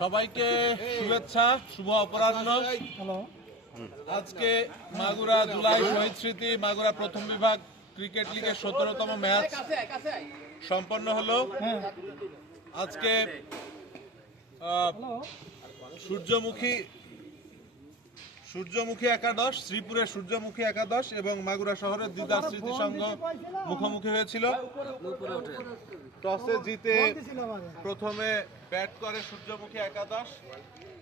সবাইকে শুভেচ্ছা শুভ অপরাহ্ন। আজকে মাগুরা জুলাই শহীদ স্মৃতি মাগুরা প্রথম বিভাগ ক্রিকেট লিগের সতেরোতম ম্যাচ সম্পন্ন হলো। আজকে সূর্যমুখী সূর্যমুখী একাদশ শ্রীপুরের সূর্যমুখী একাদশ এবং মাগুরা শহরের দিদার স্মৃতি সংঘ মুখোমুখি হয়েছিল। টসে জিতে প্রথমে ব্যাট করে সূর্যমুখী একাদশ।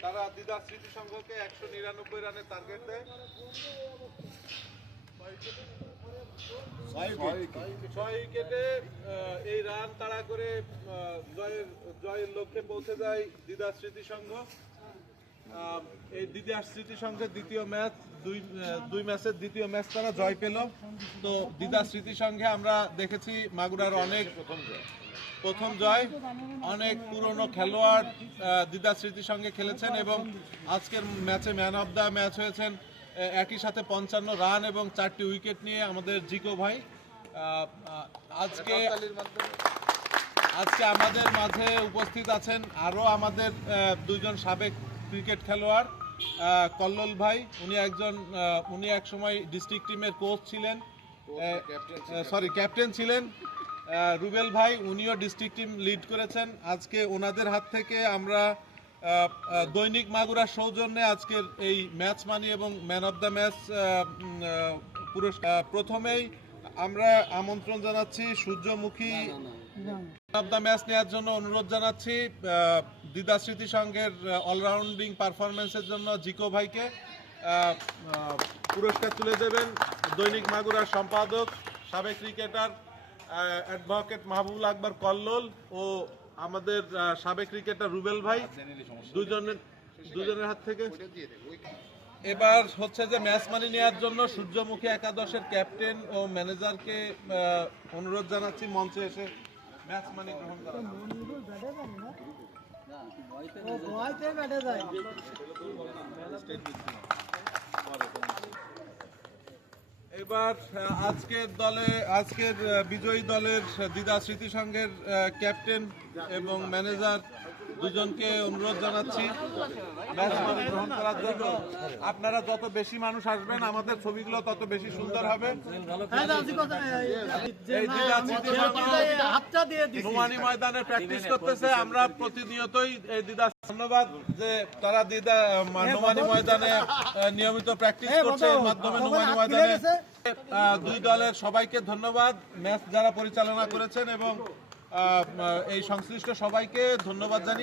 তারা দিদার স্মৃতি সংঘকে একশো নিরানব্বই রানের টার্গেট দেয়। ছয় উইকেটে। এই রান তাড়া করে জয়ের জয়ের লক্ষ্যে পৌঁছে যায় দিদার স্মৃতি সংঘ আহ, এই দিদার স্মৃতি সংঘের দ্বিতীয় ম্যাচ দুই দুই ম্যাচের দ্বিতীয় ম্যাচ তারা জয় পেল। তো দিদার স্মৃতি সংঘে আমরা দেখেছি মাগুরার অনেক প্রথম জয় প্রথম জয় অনেক পুরনো খেলোয়াড় দিদার স্মৃতির সঙ্গে খেলেছেন এবং আজকের ম্যাচে ম্যান অফ দ্য ম্যাচ হয়েছেন একই সাথে পঞ্চান্ন রান এবং চারটি উইকেট নিয়ে আমাদের জিকো ভাই। আজকে আজকে আমাদের মাঝে উপস্থিত আছেন আরও আমাদের আহ, দুইজন সাবেক ক্রিকেট খেলোয়াড় কল্লোল ভাই উনি একজন উনি একসময় ডিস্ট্রিক্ট টিমের কোচ ছিলেন সরি ক্যাপ্টেন ছিলেন। রুবেল ভাই উনিও ডিস্ট্রিক্ট টিম লিড করেছেন। আজকে ওনাদের হাত থেকে আমরা দৈনিক মাগুরার সৌজন্যে আজকের এই ম্যাচ মানি এবং ম্যান অফ দ্য ম্যাচ পুরস্কার প্রথমেই আমরা আমন্ত্রণ জানাচ্ছি সূর্যমুখী ম্যান অফ দ্য ম্যাচ নেওয়ার জন্য অনুরোধ জানাচ্ছি। দিদা স্মৃতি সংঘের অলরাউন্ডিং পারফরমেন্সের জন্য জিকো ভাইকে পুরস্কার তুলে দেবেন দৈনিক মাগুরার সম্পাদক, সাবেক ক্রিকেটার অ্যাডভোকেট মাহবুবুল আকবর কল্লোল ও আমাদের সাবেক ক্রিকেটার রুবেল ভাই দুজনের দুজনের হাত থেকে এবার হচ্ছে যে ম্যাচ মানি নেওয়ার জন্য সূর্যমুখী একাদশের ক্যাপ্টেন ও ম্যানেজারকে অনুরোধ জানাচ্ছি মঞ্চে এসে ম্যাচ মানি গ্রহণ জন্য। এবার আজকের দলে আজকের বিজয়ী দলের দিদা স্মৃতি সংঘের ক্যাপ্টেন এবং ম্যানেজার দুজনকে অনুরোধ জানাচ্ছি। গ্রহণ করার জন্য আপনারা যত বেশি মানুষ আসবেন আমাদের ছবিগুলো তত বেশি সুন্দর হবে। এই দিদা স্মৃতি সংঘ নোমানি ময়দানে প্র্যাকটিস করতেছে আমরা প্রতিনিয়তই এই দিদা ধন্যবাদ যে তারা দিদা নোমানি ময়দানে নিয়মিত প্র্যাকটিস করছে মাধ্যমে নোমানি ময়দানে। আহ, দুই দলের সবাইকে ধন্যবাদ। ম্যাচ যারা পরিচালনা করেছেন এবং আহ, এই সংশ্লিষ্ট সবাইকে ধন্যবাদ জানিয়ে